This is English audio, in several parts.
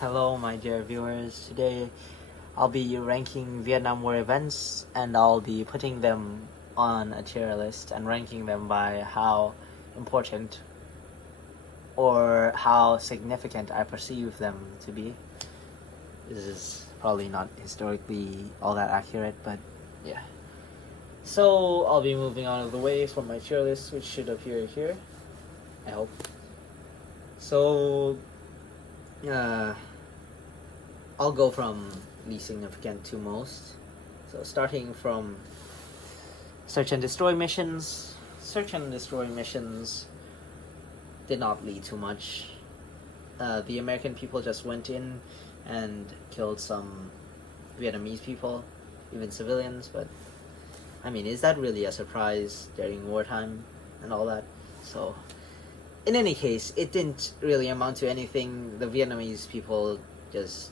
Hello, my dear viewers. Today I'll be ranking Vietnam War events and I'll be putting them on a tier list and ranking them by how important or how significant I perceive them to be. This is probably not historically all that accurate, but yeah. So I'll be moving out of the way from my tier list, which should appear here, I hope. So, I'll go from least significant to most. So starting from search and destroy missions. Search and destroy missions did not lead to much. The American people just went in and killed some Vietnamese people, even civilians, but I mean, is that really a surprise during wartime and all that? So, in any case, it didn't really amount to anything. The Vietnamese people just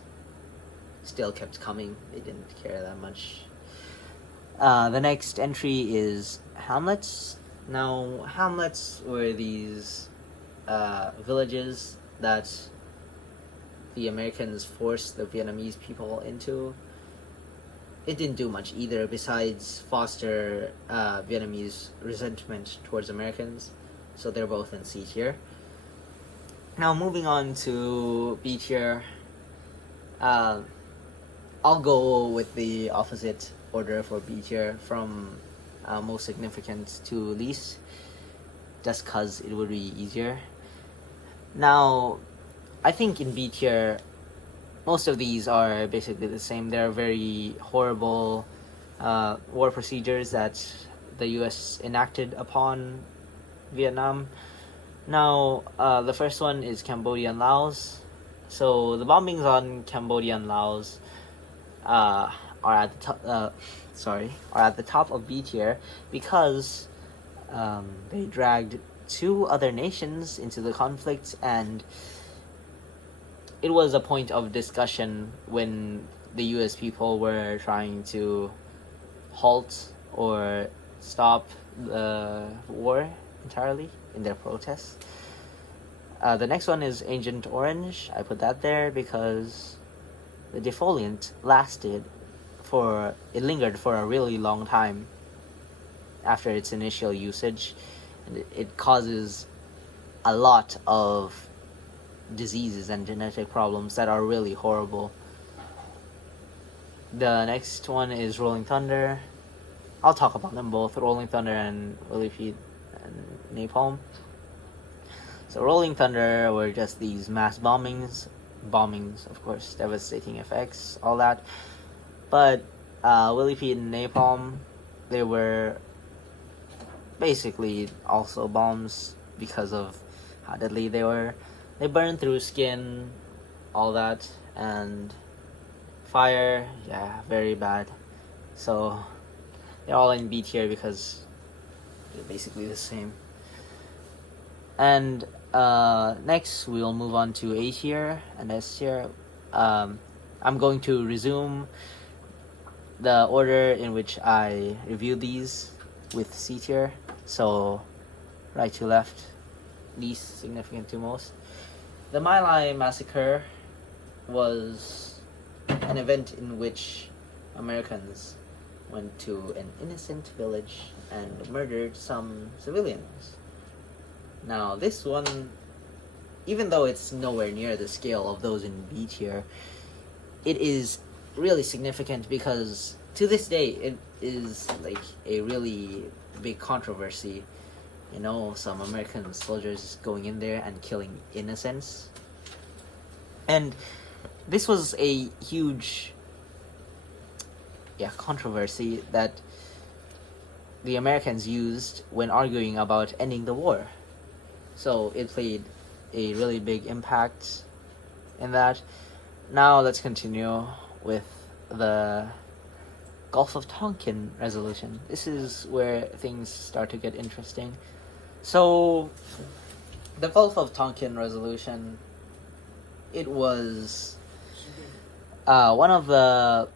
still kept coming. They didn't care that much. The next entry is hamlets. Now, hamlets were these villages that the Americans forced the Vietnamese people into. It didn't do much either besides foster Vietnamese resentment towards Americans. So they're both in C tier. Now moving on to B tier. I'll go with the opposite order for B tier from most significant to least, just cause it would be easier. Now, I think in B tier, most of these are basically the same. They're very horrible war procedures that the US enacted upon Vietnam. Now, the first one is Cambodia and Laos. So the bombings on Cambodia and Laos are at the top of B tier because they dragged two other nations into the conflict, and it was a point of discussion when the US people were trying to halt or stop the war entirely in their protests. The next one is Agent Orange. I put that there because the defoliant lingered for a really long time after its initial usage, and it causes a lot of diseases and genetic problems that are really horrible. The next one is Rolling Thunder. I'll talk about them both, Rolling Thunder and Willie Pete and Napalm. So Rolling Thunder were just these mass bombings, of course, devastating effects, all that. But Willie Pete and Napalm, they were basically also bombs because of how deadly they were. They burned through skin, all that, and fire, yeah, very bad. So they're all in B tier because they're basically the same. And next we'll move on to A tier and S tier. I'm going to resume the order in which I reviewed these with C tier. So right to left, least significant to most. The My Lai massacre was an event in which Americans went to an innocent village and murdered some civilians. Now, this one, even though it's nowhere near the scale of those in B tier, it is really significant because to this day it is like a really big controversy. You know, some American soldiers going in there and killing innocents. And this was a huge controversy that the Americans used when arguing about ending the war. So it played a really big impact in that. Now let's continue with the Gulf of Tonkin resolution. This is where things start to get interesting. So the Gulf of Tonkin resolution, it was one of the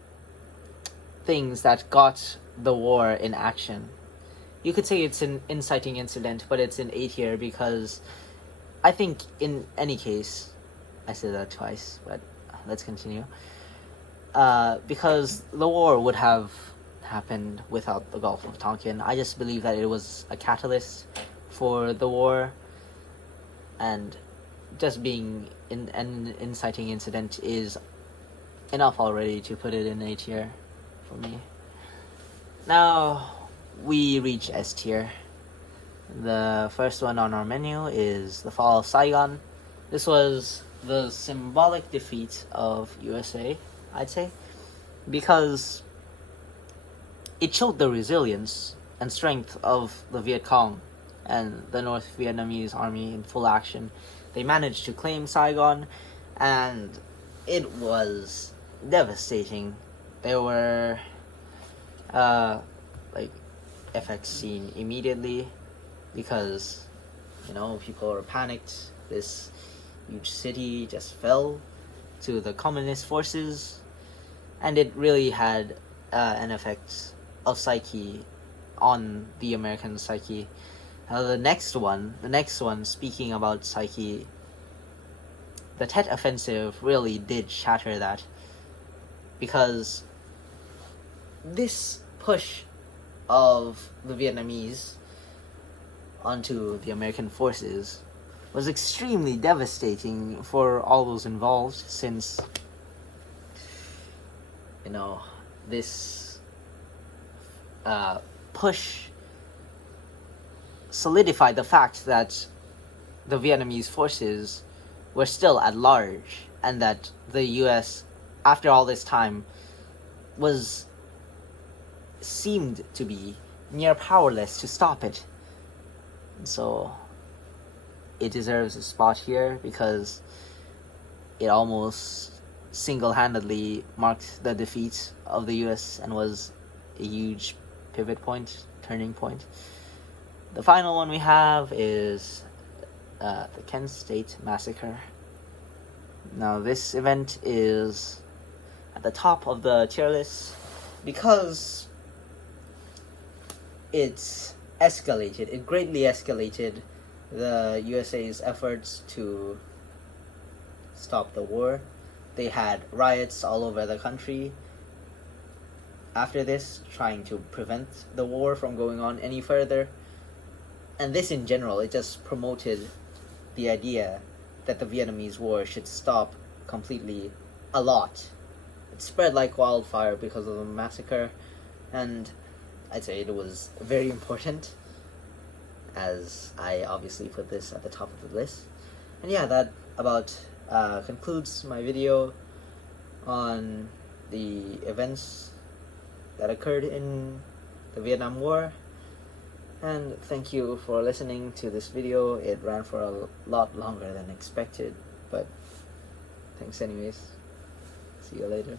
things that got the war in action. You could say it's an inciting incident, but it's in A tier because I think in any case, I said that twice, but let's continue. Because the war would have happened without the Gulf of Tonkin. I just believe that it was a catalyst for the war, and just being an inciting incident is enough already to put it in A tier for me. Now we reach S tier. The first one on our menu is the fall of Saigon. This was the symbolic defeat of USA, I'd say, because it showed the resilience and strength of the Viet Cong and the North Vietnamese army in full action. They managed to claim Saigon, and it was devastating. There were effects seen immediately because, people were panicked. This huge city just fell to the communist forces, and it really had an effect of psyche on the American psyche. The next one, speaking about psyche, the Tet Offensive really did shatter that, because this push of the Vietnamese onto the American forces was extremely devastating for all those involved, since this push solidified the fact that the Vietnamese forces were still at large, and that the US, after all this time, seemed to be near powerless to stop it. So it deserves a spot here because it almost single-handedly marked the defeat of the US and was a huge pivot point, turning point. The final one we have is the Kent State Massacre. Now this event is at the top of the tier list because it greatly escalated the USA's efforts to stop the war. They had riots all over the country after this, trying to prevent the war from going on any further. And this in general, it just promoted the idea that the Vietnamese war should stop completely a lot. It spread like wildfire because of the massacre, and I'd say it was very important, as I obviously put this at the top of the list. And yeah, that about concludes my video on the events that occurred in the Vietnam War. And thank you for listening to this video. It ran for a lot longer than expected, but thanks anyways. See you later.